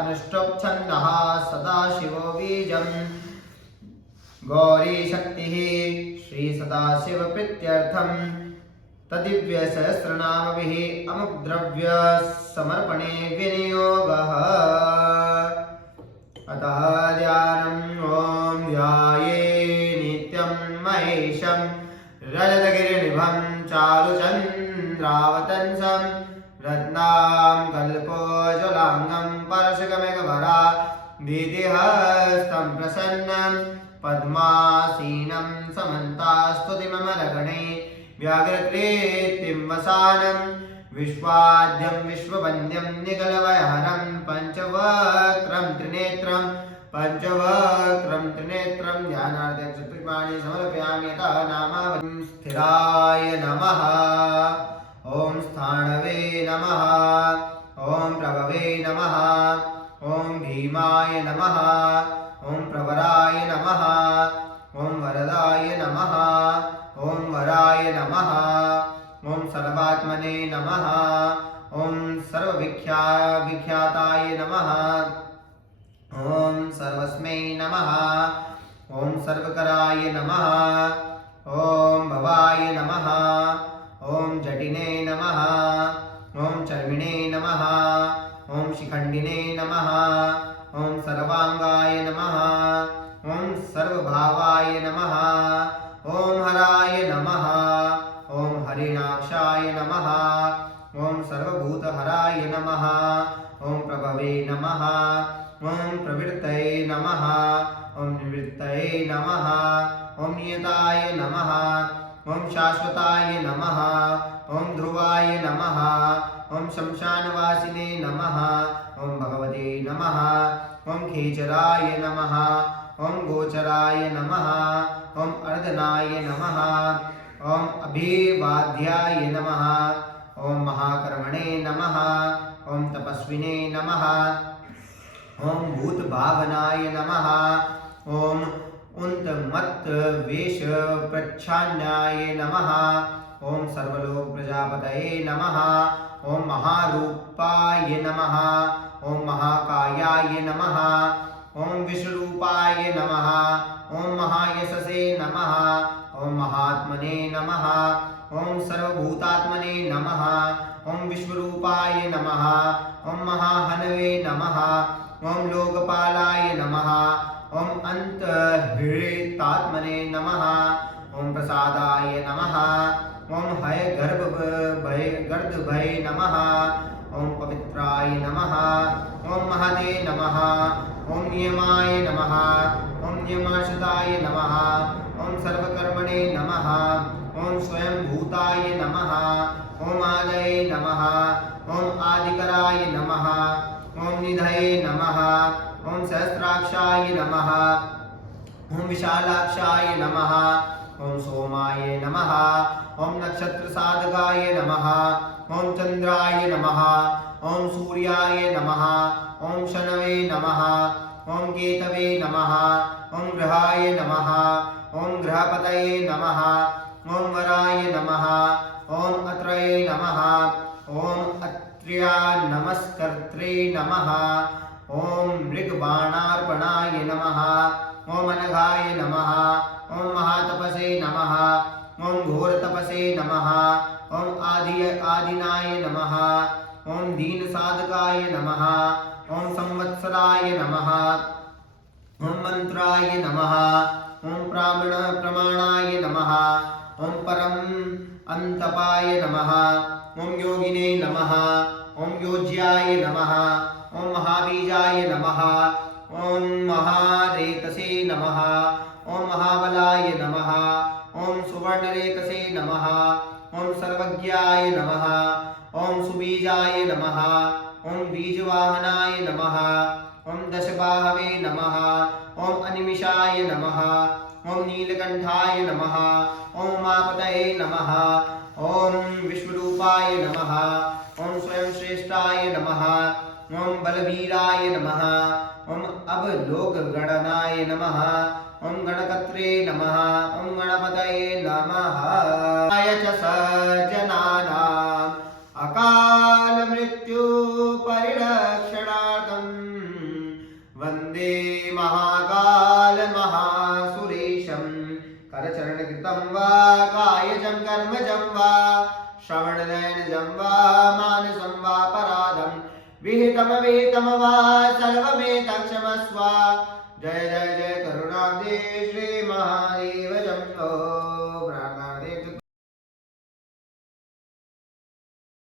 अनुष्टुप् सदाशिवो बीजम् गौरी शक्तिः श्री सदाशिवप्रीत्यर्थम् तदिव्य सहस्रनामभिः अमुद्रव्य समर्पणे विनियोगः। अतः ध्यानम् ॐ ध्याये नित्यं महेशं रजतगिरिनिभं चारुचन्द्रावतंसं रत्नां कल्पोज्ज्वलांगं परशुकमेघवरा दीतिहस्तं प्रसन्नं पद्मासीनं समन्तास्तुतिममरगणे व्याघ्रकृतिं वसानं विश्वाद्यं विश्ववन्द्यं निगलवयहरं पंचवक्त्रं त्रिनेत्रं ध्यानार्थं चतुर्बाणी समर्पयामि। यतः नामावलिं स्थिराय नमः। ॐ स्थाणवे नमः। ॐ प्रभवे नमः। ॐ भीमाय नमः। ॐ प्रवराय नमः। ॐ वरदाय नमः। ॐ वराय नमः। ॐ सर्वात्मने नमः। ॐ सर्वविख्याताय नमः। ॐ सर्वस्मै नमः। ॐ सर्वकराय नमः। ॐ भवाय नमः। ॐ जटिने नमः। ॐ चर्मिणे नमः। ॐ शिखण्डिने नमः। ॐ सर्वांगाय नमः। ॐ सर्वभावाय नमः। ॐ हराय नमः। ॐ हरिणाक्षाय नमः। ॐ सर्वभूतहराय नमः। ॐ प्रभवे नमः। ॐ प्रवृत्तये नमः। ॐ निवृत्तये नमः। ॐ नियताय नमः। ॐ शाश्वताय नमः। ॐ ध्रुवाय नमः। ॐ शमशानवासिने नमः। ॐ भगवते नमः। ॐ खेचराय नमः। ॐ गोचराय नमः। ॐ अर्धनाय नमः। ॐ अभिवाद्याय नमः। ॐ महाकर्मणे नमः। ॐ तपस्विने नमः। ॐ भूतभावनाय नमः। ॐ उन्मत्तवेषप्रच्छन्नाय नमः। ॐ सर्वलोक प्रजापतये नमः। ॐ महारूपाय नमः। ॐ महाकायाय नमः। ॐ विश्वरूपाय नमः। ॐ महायशसे नमः। ॐ महात्मने नमः। ॐ सर्वभूतात्मने नमः। ॐ विश्वरूपाय नमः। ॐ महाहनवे नमः। ॐ लोकपालाय नमः। ॐ अन्तर्हितात्मने नमः। ॐ प्रसादाय नमः। ॐ हयगर्दभये नमः। ॐ पवित्राय नमः। ॐ महते नमः। ॐ नियमाय नमः। ॐ नियमाश्रिताय नमः। ॐ सर्वकर्मणे नमः। ॐ स्वयंभूताय नमः। ॐ आदये नमः। ॐ आदिकराय नमः। ॐ निधये नमः। ॐ सहस्राक्षाय नमः। ॐ विशालाक्षाय नमः। ॐ सोमाय नमः। ॐ नक्षत्रसाधकाय नमः। ॐ चन्द्राय नमः। ॐ सूर्याय नमः। ॐ शनवे नमः। ॐ केतवे नमः। ॐ ग्रहाय नमः। ॐ ग्रहपतये नमः। ॐ वराय नमः। ॐ अत्रये नमः। ॐ अत्र्या नमस्कर्त्रे नमः। ॐ मृगबाणार्पणाय नमः। ॐ अनघाय नमः। ॐ महातपसे नमः। ॐ घोरतपसे नमः। ॐ आदिनाय नमः। ॐ दीनसाधकाय नमः। ॐ संवत्सराय नमः। ॐ मंत्राय नमः। ॐ प्रमाणाय नमः। ॐ परम अंतपाय नमः। ॐ योगिने नमः। ॐ योज्याय नमः। ॐ महाबीजाय नमः। ॐ महारेतसे नमः। ॐ महाबलाय नमः। ॐ सुवर्णरेतसे नमः। ॐ सर्वज्ञाय नमः। ॐ सुबीजाय नमः। ॐ बीजवाहनाय नमः। ॐ दशबाहवे नमः। ॐ अनिमिषाय नमः। ॐ नीलकंठाय नमः। ॐ उमापतये नमः। ॐ विश्वरूपाय नमः। ॐ स्वयं श्रेष्ठाय नमः। ॐ बलवीराय नमः। ॐ अवलोकगणनाय नमः। ॐ गणकर्त्रे नमः। ॐ गणपतये नमः। आय च सज्जनानाम् अकाल मृत्यु परिरक्षणार्थम् करचरणकृतं वा कायजं कर्मजं वा श्रवणनयनजं वा मानसं वा पराधं विहितमविहितं वा सर्वमेतत्क्षमस्व